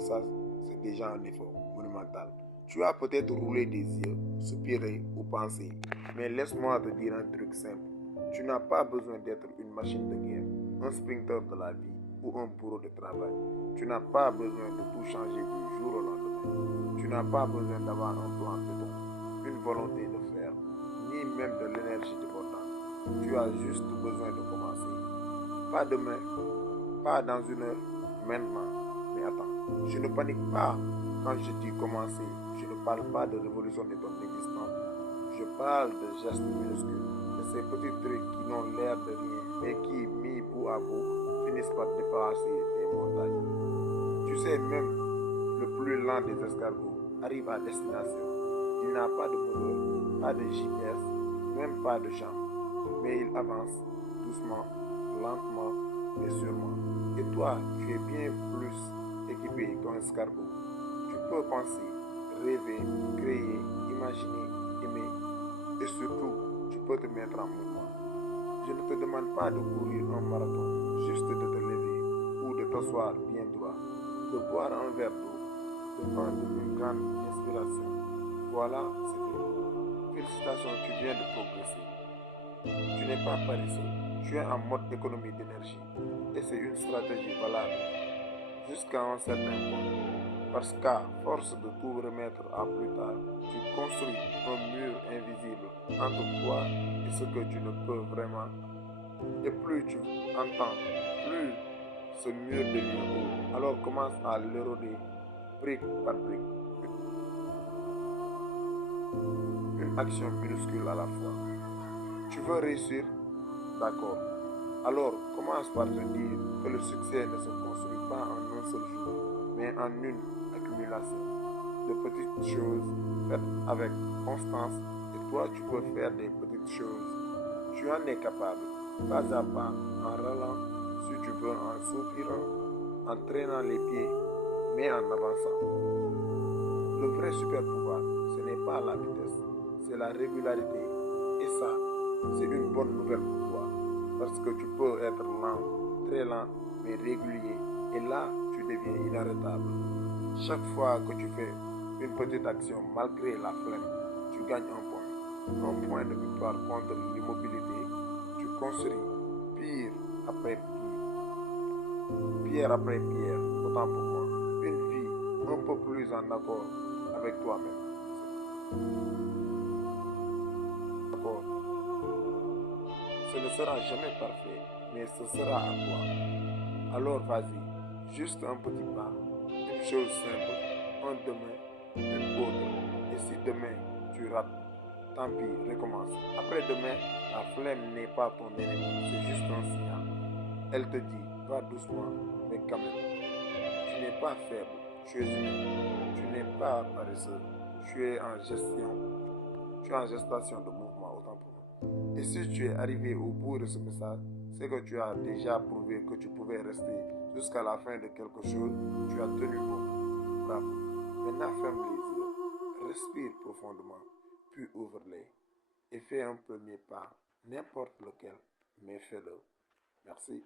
Ça, c'est déjà un effort monumental. Tu as peut-être roulé des yeux, soupiré ou pensé, mais laisse-moi te dire un truc simple. Tu n'as pas besoin d'être une machine de guerre, un sprinter de la vie ou un bourreau de travail. Tu n'as pas besoin de tout changer du jour au lendemain. Tu n'as pas besoin d'avoir un plan de une volonté de faire, ni même de l'énergie débordante. Tu as juste besoin de commencer. Pas demain, pas dans une heure, maintenant. Mais attends, je ne panique pas quand je dis commencer. Je ne parle pas de révolution de ton existence. Je parle de gestes minuscules, de ces petits trucs qui n'ont l'air de rien, mais qui, mis bout à bout, finissent par déplacer des montagnes. Tu sais, même le plus lent des escargots arrive à destination. Il n'a pas de moteur, pas de GPS, même pas de chambre. Mais il avance doucement, lentement, mais sûrement. Et toi, tu es bien plus équipé qu'un escargot. Tu peux penser, rêver, créer, imaginer, aimer et surtout, tu peux te mettre en mouvement. Je ne te demande pas de courir un marathon, juste de te lever ou de t'asseoir bien droit, de boire un verre d'eau, de prendre une grande inspiration. Voilà, c'est fait. Félicitations, tu viens de progresser. Tu n'es pas paresseux, tu es en mode économie d'énergie et c'est une stratégie valable jusqu'à un certain point. Parce qu'à force de tout remettre à plus tard, tu construis un mur invisible entre toi et ce que tu ne peux vraiment. Et plus tu entends, plus ce mur devient haut. Alors commence à l'éroder brique par brique. Une action minuscule à la fois. Tu veux réussir? D'accord. Alors commence par te dire que le succès ne se construit pas en un seul jour, mais en une accumulation de petites choses faites avec constance. Et toi, tu peux faire des petites choses. Tu en es capable, pas à pas, en râlant, si tu veux, en soupirant, en traînant les pieds, mais en avançant. Le vrai super pouvoir, ce n'est pas la vitesse, c'est la régularité. Et ça, c'est une bonne nouvelle pour toi. Parce que tu peux être lent, très lent, mais régulier. Et là, tu deviens inarrêtable. Chaque fois que tu fais une petite action malgré la flemme, tu gagnes un point. Un point de victoire contre l'immobilité. Tu construis pierre après pierre après pierre, autant pour moi. Une vie un peu plus en accord avec toi-même. D'accord. Ce ne sera jamais parfait, mais ce sera à toi. Alors vas-y, juste un petit pas, une chose simple, un demain, une autre. Et si demain tu rates, tant pis, recommence. Après demain, la flemme n'est pas ton ennemi, c'est juste un signal. Elle te dit, va doucement, mais quand même. Tu n'es pas faible, tu es humain. Tu n'es pas paresseux, tu es en gestion, tu es en gestation de mouvement, autant pour moi. Et si tu es arrivé au bout de ce message, c'est que tu as déjà prouvé que tu pouvais rester jusqu'à la fin de quelque chose. Tu as tenu bon. Bravo. Maintenant, ferme les yeux, respire profondément, puis ouvre-les et fais un premier pas, n'importe lequel, mais fais-le. Merci.